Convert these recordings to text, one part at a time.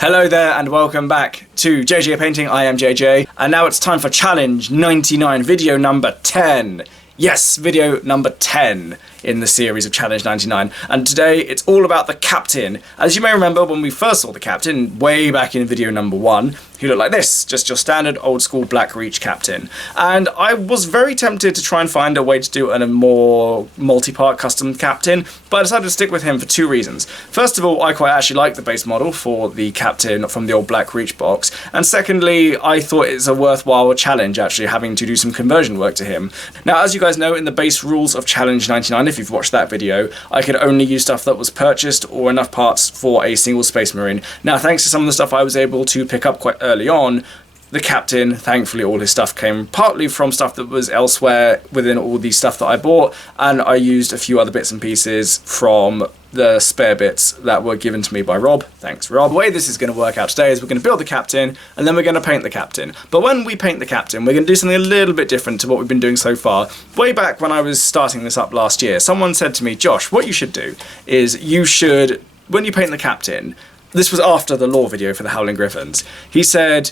Hello there and welcome back to JJ Painting. I am JJ and now it's time for challenge 99, video number 10. Yes, video number 10 in the series of Challenge 99. And today it's all about the captain. As you may remember, when we first saw the captain, way back in video number 1, he looked like this, just your standard old school Blackreach captain. And I was very tempted to try and find a way to do a more multi-part custom captain, but I decided to stick with him for two reasons. First of all, I quite actually like the base model for the captain from the old Blackreach box. And secondly, I thought it's a worthwhile challenge actually having to do some conversion work to him. Now, as you guys know, in the base rules of Challenge 99, if you've watched that video, I could only use stuff that was purchased or enough parts for a single Space Marine. Now, thanks to some of the stuff I was able to pick up quite early on, the captain, thankfully all his stuff came partly from stuff that was elsewhere within all the stuff that I bought, and I used a few other bits and pieces from the spare bits that were given to me by Rob. Thanks, Rob. The way this is going to work out today is we're going to build the captain, and then we're going to paint the captain. But when we paint the captain, we're going to do something a little bit different to what we've been doing so far. Way back when I was starting this up last year, someone said to me, Josh, what you should do is you should, when you paint the captain, this was after the lore video for the Howling Griffins, he said,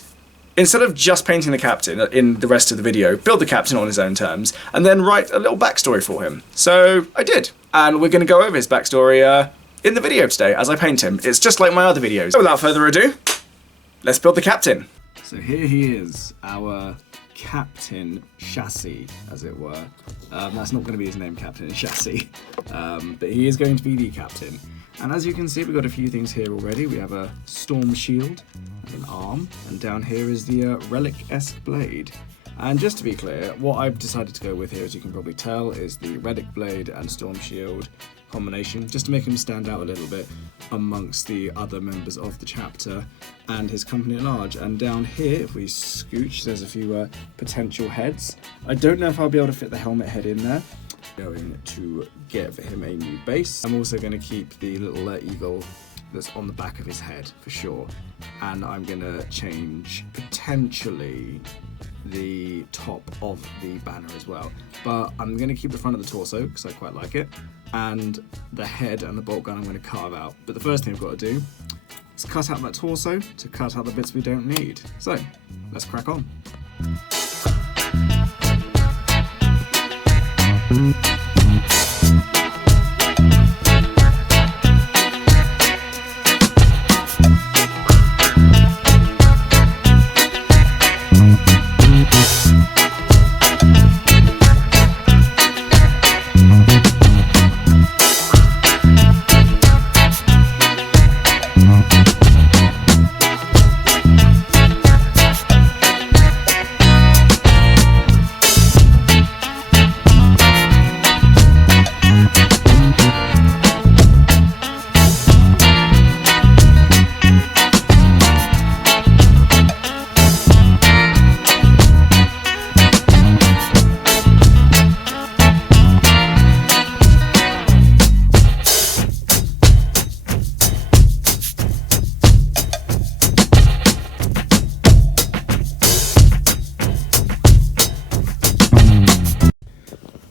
instead of just painting the captain in the rest of the video, build the captain on his own terms, and then write a little backstory for him. So I did, and we're going to go over his backstory in the video today as I paint him. It's just like my other videos. So without further ado, let's build the captain. So here he is, our captain chassis, as it were. That's not going to be his name, Captain Chassis, but he is going to be the captain. And as you can see, we've got a few things here already. We have a storm shield and an arm, and down here is the relic-esque blade. And just to be clear, what I've decided to go with here, as you can probably tell, is the relic blade and storm shield combination, just to make him stand out a little bit amongst the other members of the chapter and his company at large. And down here, if we scooch, there's a few potential heads. I don't know if I'll be able to fit the helmet head in there. Going to give him a new base. I'm also going to keep the little eagle that's on the back of his head for sure, and I'm going to change potentially the top of the banner as well, but I'm going to keep the front of the torso because I quite like it, and the head and the bolt gun I'm going to carve out. But the first thing I've got to do is cut out that torso to cut out the bits we don't need. So let's crack on.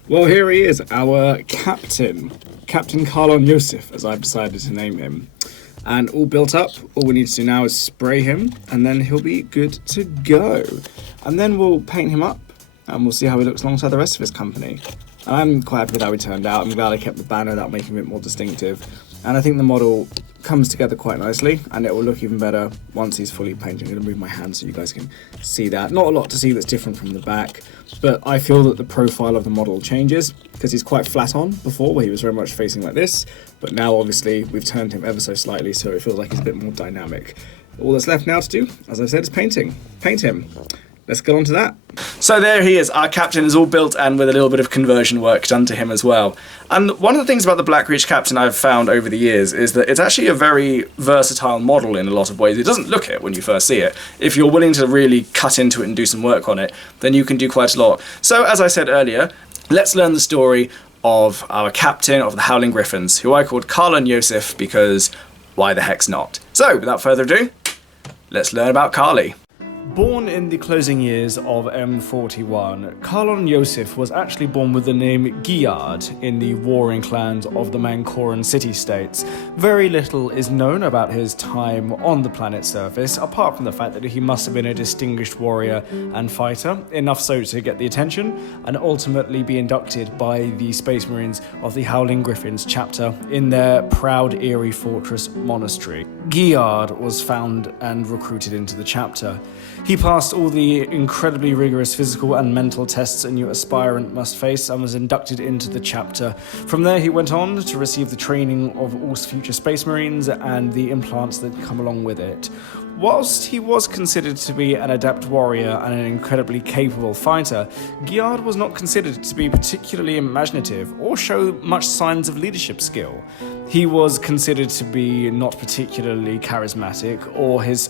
Well, here he is, our captain, Captain Karlon Yosef, as I've decided to name him. And all built up, all we need to do now is spray him, and then he'll be good to go. And then we'll paint him up, and we'll see how he looks alongside the rest of his company. I'm quite happy with how he turned out. I'm glad I kept the banner, that'll make him a bit more distinctive. And I think the model comes together quite nicely, and it will look even better once he's fully painted. I'm going to move my hand so you guys can see that. Not a lot to see that's different from the back, but I feel that the profile of the model changes because he's quite flat on before, where he was very much facing like this, but now obviously we've turned him ever so slightly, so it feels like he's a bit more dynamic. All that's left now to do, as I've said, is paint him. Let's get on to that. So there he is, our captain is all built and with a little bit of conversion work done to him as well. And one of the things about the Blackreach captain I've found over the years is that it's actually a very versatile model in a lot of ways. It doesn't look it when you first see it. If you're willing to really cut into it and do some work on it, then you can do quite a lot. So as I said earlier, let's learn the story of our captain of the Howling Griffins, who I called Karlon Yosef because why the heck's not? So without further ado, let's learn about Karli. Born in the closing years of M41, Karlon Yosef was actually born with the name Giyad in the warring clans of the Manchoran city-states. Very little is known about his time on the planet's surface, apart from the fact that he must have been a distinguished warrior and fighter, enough so to get the attention, and ultimately be inducted by the Space Marines of the Howling Griffins chapter in their proud Eyrie Fortress monastery. Giyad was found and recruited into the chapter. He passed all the incredibly rigorous physical and mental tests a new aspirant must face and was inducted into the chapter. From there, he went on to receive the training of all future Space Marines and the implants that come along with it. Whilst he was considered to be an adept warrior and an incredibly capable fighter, Giyad was not considered to be particularly imaginative or show much signs of leadership skill. He was considered to be not particularly charismatic,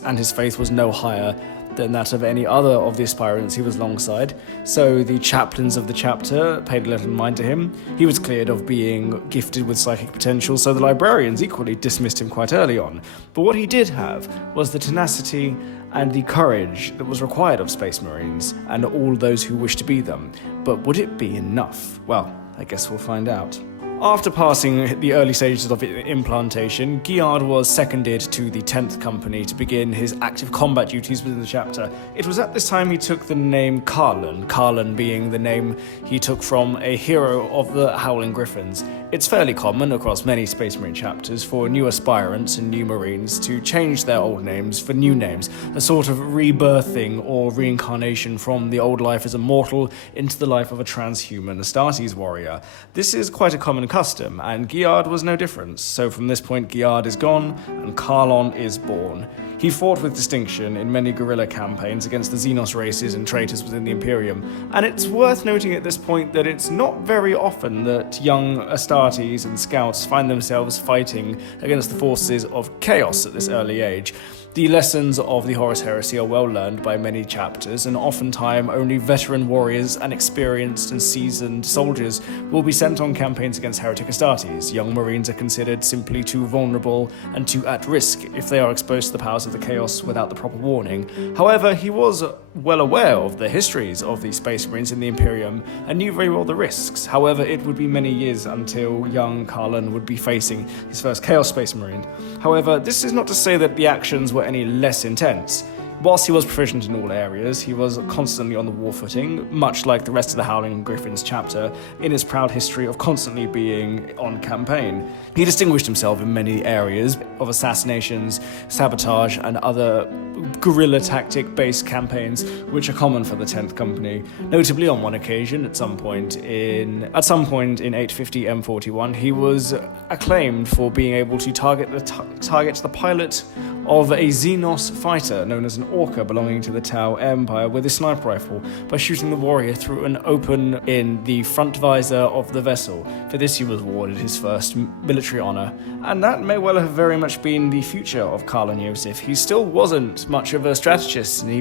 and his faith was no higher than that of any other of the aspirants he was alongside, so the chaplains of the chapter paid little mind to him. He was cleared of being gifted with psychic potential, so the librarians equally dismissed him quite early on. But what he did have was the tenacity and the courage that was required of Space Marines and all those who wished to be them. But would it be enough? Well, I guess we'll find out. After passing the early stages of implantation, Giyad was seconded to the 10th Company to begin his active combat duties within the chapter. It was at this time he took the name Karlon, Karlon being the name he took from a hero of the Howling Griffins. It's fairly common across many Space Marine chapters for new aspirants and new Marines to change their old names for new names, a sort of rebirthing or reincarnation from the old life as a mortal into the life of a transhuman Astartes warrior. This is quite a common custom, and Giyad was no different. So from this point, Giyad is gone, and Karlon is born. He fought with distinction in many guerrilla campaigns against the Xenos races and traitors within the Imperium, and it's worth noting at this point that it's not very often that young Astartes and scouts find themselves fighting against the forces of chaos at this early age. The lessons of the Horus Heresy are well learned by many chapters, and oftentimes only veteran warriors and experienced and seasoned soldiers will be sent on campaigns against heretic Astartes. Young Marines are considered simply too vulnerable and too at risk if they are exposed to the powers of the chaos without the proper warning. However, he was well aware of the histories of the Space Marines in the Imperium and knew very well the risks. However, it would be many years until young Karlon would be facing his first Chaos Space Marine. However, this is not to say that the actions were any less intense. Whilst he was proficient in all areas, he was constantly on the war footing, much like the rest of the Howling Griffins chapter, in his proud history of constantly being on campaign. He distinguished himself in many areas of assassinations, sabotage, and other guerrilla tactic-based campaigns, which are common for the 10th Company. Notably, on one occasion, at some point in 850 M41, he was acclaimed for being able to target the pilot of a Xenos fighter known as an Orca belonging to the Tau Empire with a sniper rifle by shooting the warrior through an open in the front visor of the vessel. For this he was awarded his first military honor, and that may well have very much been the future of Karlon Yosef. He still wasn't much of a strategist, and he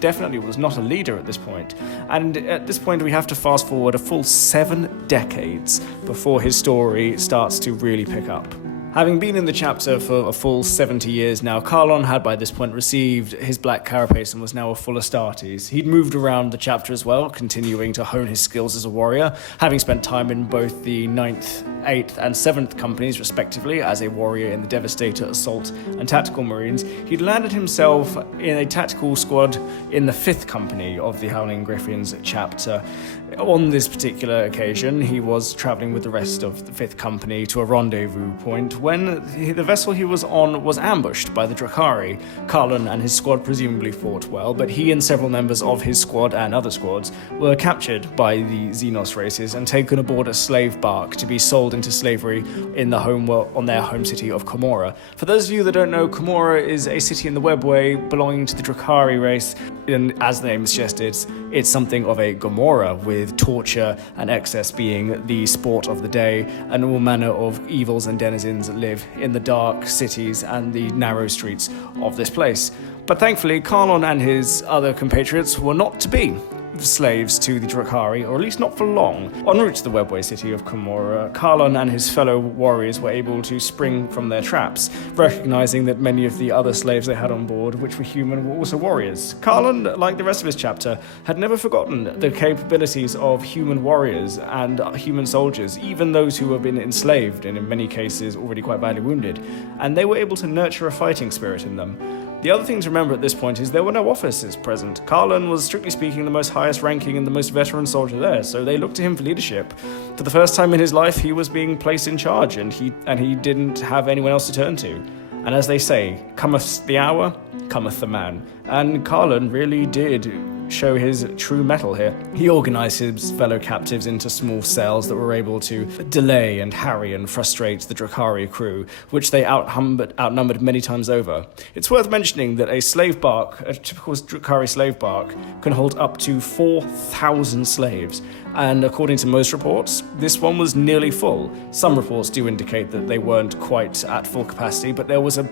definitely was not a leader at this point. And at this point we have to fast forward a full 7 decades before his story starts to really pick up. Having been in the chapter for a full 70 years now, Karlon had by this point received his black carapace and was now a full Astartes. He'd moved around the chapter as well, continuing to hone his skills as a warrior, having spent time in both the 9th, 8th and 7th companies respectively as a warrior in the Devastator, Assault and Tactical Marines. He'd landed himself in a tactical squad in the 5th Company of the Howling Griffins chapter. On this particular occasion, he was travelling with the rest of the 5th Company to a rendezvous point when the vessel he was on was ambushed by the Drakari. Karlon and his squad presumably fought well, but he and several members of his squad and other squads were captured by the Xenos races and taken aboard a slave bark to be sold into slavery on their home city of Komora. For those of you that don't know, Komora is a city in the Webway belonging to the Drakari race, and as the name suggests, it's something of a Gomorrah, with torture and excess being the sport of the day, and all manner of evils and denizens that live in the dark cities and the narrow streets of this place. But thankfully, Karlon and his other compatriots were not to be. slaves to the Drukhari, or at least not for long. En route to the webway city of Camorra, Karlon and his fellow warriors were able to spring from their traps, recognizing that many of the other slaves they had on board, which were human, were also warriors. Karlon, like the rest of his chapter, had never forgotten the capabilities of human warriors and human soldiers, even those who have been enslaved and in many cases already quite badly wounded, and they were able to nurture a fighting spirit in them. The other thing to remember at this point is there were no officers present. Karlon was, strictly speaking, the most highest ranking and the most veteran soldier there, so they looked to him for leadership. For the first time in his life, he was being placed in charge, and he didn't have anyone else to turn to. And as they say, cometh the hour, cometh the man. And Karlon really did show his true mettle here. He organized his fellow captives into small cells that were able to delay and harry and frustrate the Drukhari crew, which they outnumbered many times over. It's worth mentioning that a slave bark, a typical Drukhari slave bark, can hold up to 4,000 slaves, and according to most reports, this one was nearly full. Some reports do indicate that they weren't quite at full capacity, but there was a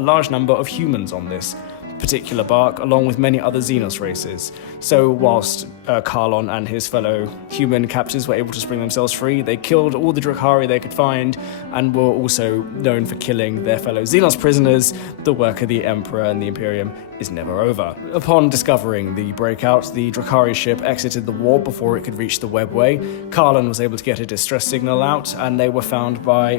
large number of humans on this particular bark, along with many other Xenos races. So whilst Karlon and his fellow human captives were able to spring themselves free, they killed all the Drukhari they could find, and were also known for killing their fellow Xenos prisoners. The work of the Emperor and the Imperium is never over. Upon discovering the breakout, the Drukhari ship exited the warp before it could reach the webway. Karlon was able to get a distress signal out, and they were found by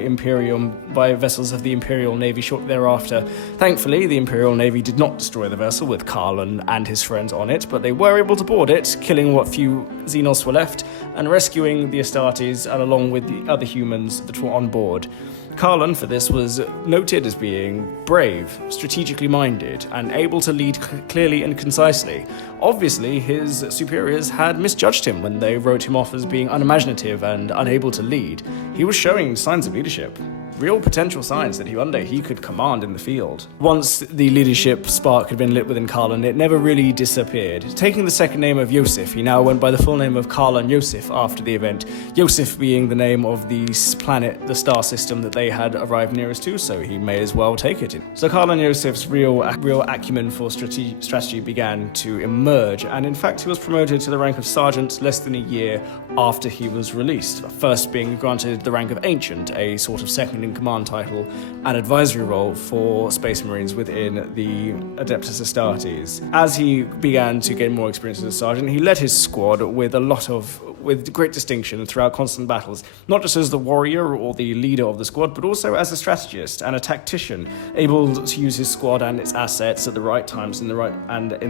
vessels of the Imperial Navy shortly thereafter. Thankfully, the Imperial Navy did not destroy the vessel with Karlon and his friends on it, but they were able to board it, killing what few Xenos were left, and rescuing the Astartes, and along with the other humans that were on board. Karlon, for this, was noted as being brave, strategically minded, and able to lead clearly and concisely. Obviously, his superiors had misjudged him when they wrote him off as being unimaginative and unable to lead. He was showing signs of leadership. Real potential signs that one day he could command in the field. Once the leadership spark had been lit within Karlon, it never really disappeared. Taking the second name of Yosef, he now went by the full name of Karlon Yosef after the event, Yosef being the name of the planet, the star system that they had arrived nearest to, so he may as well take it. So Karlon Yosef's real acumen for strategy began to emerge, and in fact he was promoted to the rank of sergeant less than a year after he was released, first being granted the rank of ancient, a sort of second command title and advisory role for Space Marines within the Adeptus Astartes. As he began to gain more experience as a sergeant, he led his squad with great distinction throughout constant battles, not just as the warrior or the leader of the squad, but also as a strategist and a tactician, able to use his squad and its assets at the right times in the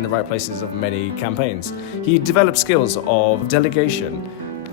right places of many campaigns. He developed skills of delegation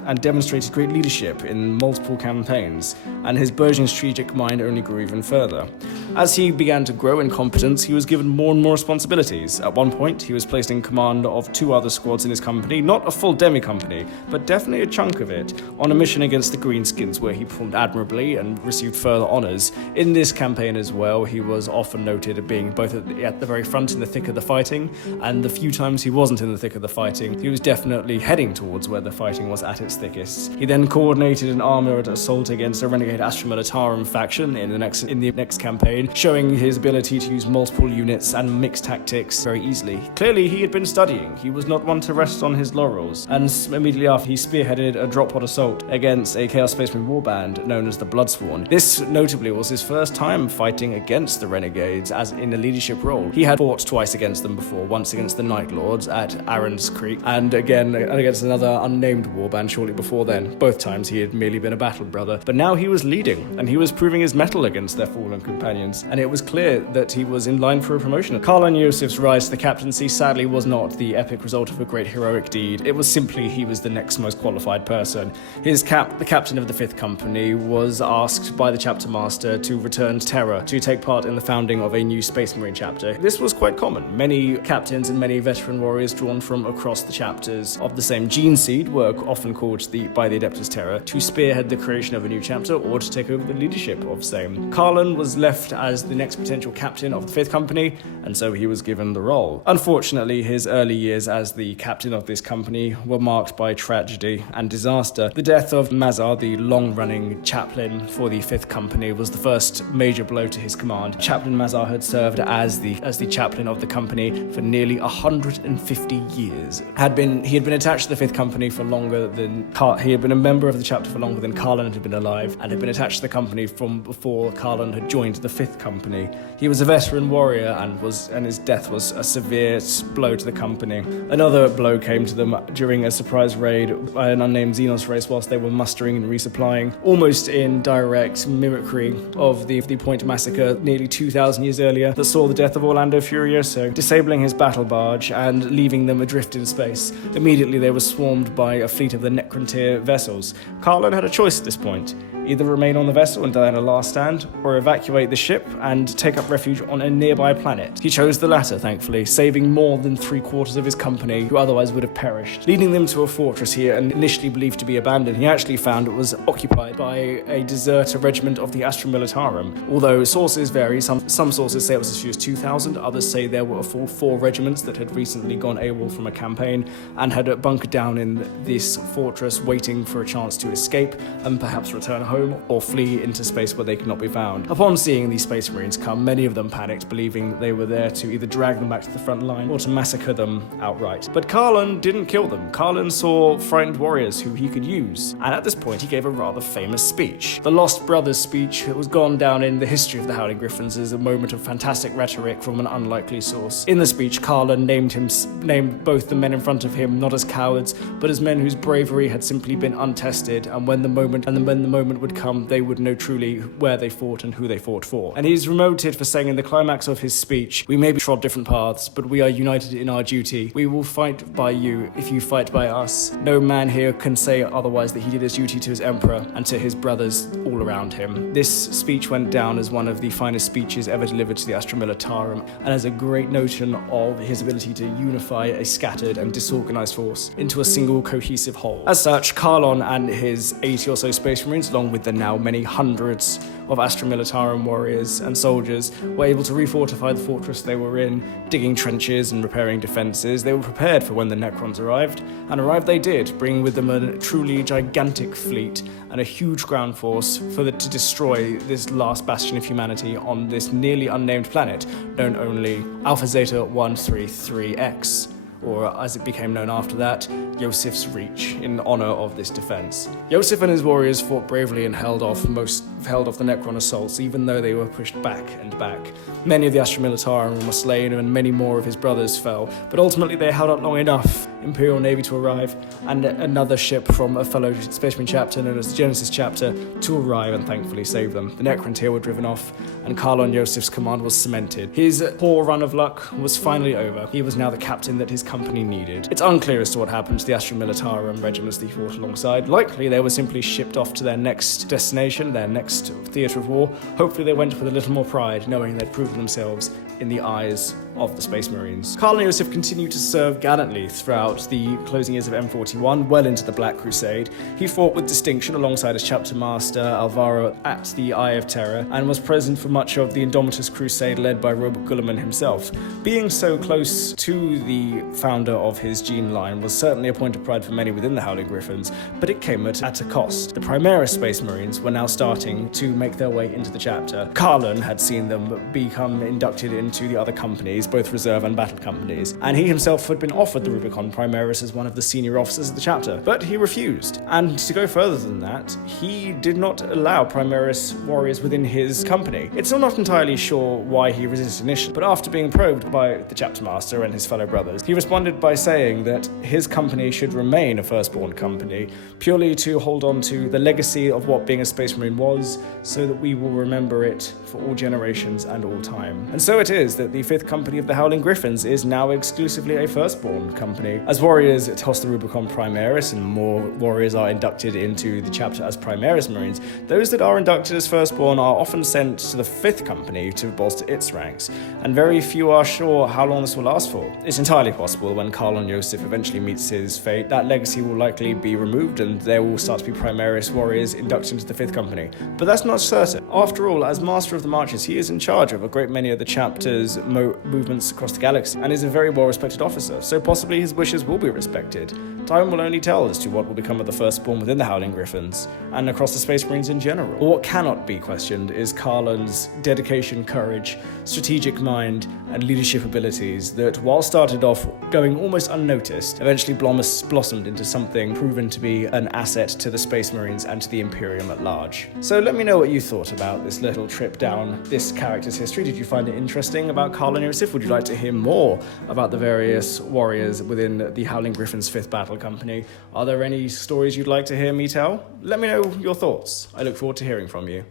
and demonstrated great leadership in multiple campaigns, and his burgeoning strategic mind only grew even further. As he began to grow in competence, he was given more and more responsibilities. At one point, he was placed in command of 2 other squads in his company, not a full demi-company, but definitely a chunk of it, on a mission against the Greenskins, where he performed admirably and received further honours. In this campaign as well, he was often noted as being both at the very front in the thick of the fighting, and the few times he wasn't in the thick of the fighting, he was definitely heading towards where the fighting was at its thickest. He then coordinated an armoured assault against a renegade Astra Militarum faction in the next campaign, showing his ability to use multiple units and mix tactics very easily. Clearly, he had been studying. He was not one to rest on his laurels, and immediately after, he spearheaded a drop pod assault against a Chaos Space Marine warband known as the Bloodsworn. This, notably, was his first time fighting against the Renegades as in a leadership role. He had fought twice against them before, once against the Night Lords at Aaron's Creek, and again against another unnamed warband shortly before then. Both times he had merely been a battle brother, but now he was leading, and he was proving his mettle against their fallen companions, and it was clear that he was in line for a promotion. Karlon Yosef's rise to the captaincy sadly was not the epic result of a great heroic deed. It was simply he was the next most qualified person. The captain of the 5th Company, was asked by the chapter master to return to Terra to take part in the founding of a new Space Marine chapter. This was quite common. Many captains and many veteran warriors drawn from across the chapters of the same gene seed were often called forged by the Adeptus Terra to spearhead the creation of a new chapter or to take over the leadership of same. Karlan was left as the next potential captain of the Fifth Company, and so he was given the role. Unfortunately, his early years as the captain of this company were marked by tragedy and disaster. The death of Mazar, the long-running chaplain for the Fifth Company, was the first major blow to his command. Chaplain Mazar had served as the chaplain of the company for nearly 150 years. He had been attached to the Fifth Company for longer than he had been a member of the chapter for longer than Karlan had been alive, and had been attached to the company from before Karlan had joined the Fifth Company. He was a veteran warrior, and his death was a severe blow to the company. Another blow came to them during a surprise raid by an unnamed Xenos race whilst they were mustering and resupplying, almost in direct mimicry of the Point Massacre nearly 2,000 years earlier that saw the death of Orlando Furioso, disabling his battle barge and leaving them adrift in space. Immediately they were swarmed by a fleet of the Necrontyr vessels. Karlan had a choice at this point: either remain on the vessel and die in a last stand, or evacuate the ship and take up refuge on a nearby planet. He chose the latter, thankfully, saving more than 3/4 of his company, who otherwise would have perished. Leading them to a fortress he initially believed to be abandoned, he actually found it was occupied by a deserter regiment of the Astra Militarum. Although sources vary, some sources say it was as few as 2,000, others say there were a full 4 regiments that had recently gone AWOL from a campaign and had bunkered down in this fortress waiting for a chance to escape and perhaps return home or flee into space where they could not be found. Upon seeing these Space Marines come, many of them panicked, believing that they were there to either drag them back to the front line or to massacre them outright. But Karlan didn't kill them. Karlan saw frightened warriors who he could use, and at this point he gave a rather famous speech. The Lost Brothers speech was gone down in the history of the Howling Griffins as a moment of fantastic rhetoric from an unlikely source. In the speech, Karlan named both the men in front of him not as cowards, but as men whose bravery had simply been untested, and when the moment would come, they would know truly where they fought and who they fought for. And he's remoted for saying in the climax of his speech, "We may be trod different paths, but we are united in our duty. We will fight by you if you fight by us. No man here can say otherwise that he did his duty to his emperor and to his brothers all around him." This speech went down as one of the finest speeches ever delivered to the Astra Militarum, and as a great notion of his ability to unify a scattered and disorganized force into a single cohesive whole. As such, Karlan and his 80 or so Space Marines, along with the now many hundreds of Astra Militarum warriors and soldiers, were able to refortify the fortress they were in, digging trenches and repairing defenses. They were prepared for when the Necrons arrived, and arrive they did, bringing with them a truly gigantic fleet and a huge ground force to destroy this last bastion of humanity on this nearly unnamed planet, known only Alpha Zeta 133X, or as it became known after that, Yosef's Reach, in honor of this defense. Yosef and his warriors fought bravely and held off the Necron assaults, even though they were pushed back and back. Many of the Astra Militarum were slain, and many more of his brothers fell, but ultimately they held out long enough Imperial Navy to arrive, and another ship from a fellow Space Marine chapter known as the Genesis chapter to arrive and thankfully save them. The Necrontyr were driven off, and Karlan Yosef's command was cemented. His poor run of luck was finally over. He was now the captain that his company needed. It's unclear as to what happened to the Astra Militarum regiments that he fought alongside. Likely they were simply shipped off to their next destination, their next theatre of war. Hopefully they went with a little more pride, knowing they'd proven themselves in the eyes of the Space Marines. Karlan Yosef continued to serve gallantly throughout the closing years of M41, well into the Black Crusade. He fought with distinction alongside his chapter master Alvaro at the Eye of Terror, and was present for much of the Indomitus Crusade led by Robert Guilliman himself. Being so close to the founder of his gene line was certainly a point of pride for many within the Howling Griffins, but it came at a cost. The Primaris Space Marines were now starting to make their way into the chapter. Karlan had seen them become inducted into the other companies, both reserve and battle companies, and he himself had been offered the Rubicon Primaris as one of the senior officers of the chapter, but he refused. And to go further than that, he did not allow Primaris warriors within his company. It's still not entirely sure why he resisted initially, but after being probed by the chapter master and his fellow brothers, he responded by saying that his company should remain a firstborn company, purely to hold on to the legacy of what being a Space Marine was, so that we will remember it for all generations and all time. And so it is that the 5th Company of the Howling Griffins is now exclusively a Firstborn company. As warriors toss the Rubicon Primaris and more warriors are inducted into the chapter as Primaris Marines, those that are inducted as Firstborn are often sent to the 5th Company to bolster its ranks, and very few are sure how long this will last for. It's entirely possible when Karlon Yosef eventually meets his fate, that legacy will likely be removed and there will start to be Primaris warriors inducted into the 5th Company. But that's not certain. After all, as Master of the Marches, he is in charge of a great many of the chapter's movements across the galaxy, and is a very well-respected officer, so possibly his wishes will be respected. Time will only tell as to what will become of the Firstborn within the Howling Griffins, and across the Space Marines in general. But what cannot be questioned is Karlon's dedication, courage, strategic mind, and leadership abilities that, while started off going almost unnoticed, eventually blossomed into something proven to be an asset to the Space Marines and to the Imperium at large. So let me know what you thought about this little trip down this character's history. Did you find it interesting about Karlon Yosef? Would you like to hear more about the various warriors within the Howling Griffins 5th Battle Company? Are there any stories you'd like to hear me tell? Let me know your thoughts. I look forward to hearing from you.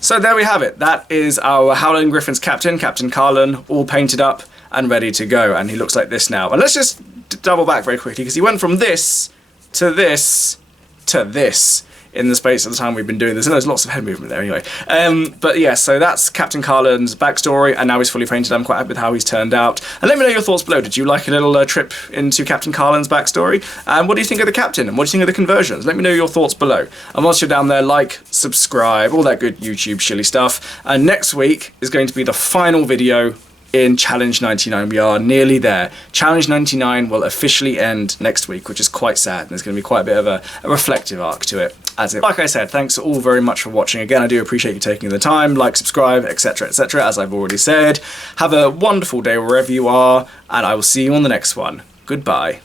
So there we have it. That is our Howling Griffins captain, Captain Karlon, all painted up and ready to go. And he looks like this now. And let's just double back very quickly, because he went from this to this to this in the space of the time we've been doing this, and there's lots of head movement there anyway. But yeah, so that's Captain Karlon's backstory, and now he's fully painted. I'm quite happy with how he's turned out. And let me know your thoughts below. Did you like a little trip into Captain Karlon's backstory? And what do you think of the captain? And what do you think of the conversions? Let me know your thoughts below. And once you're down there, like, subscribe, all that good YouTube shilly stuff. And next week is going to be the final video in Challenge 99. We are nearly there. Challenge 99 will officially end next week, which is quite sad. There's going to be quite a bit of a reflective arc to it. Like I said, thanks all very much for watching. Again, I do appreciate you taking the time. Like, subscribe, etc., etc., as I've already said. Have a wonderful day wherever you are, and I will see you on the next one. Goodbye.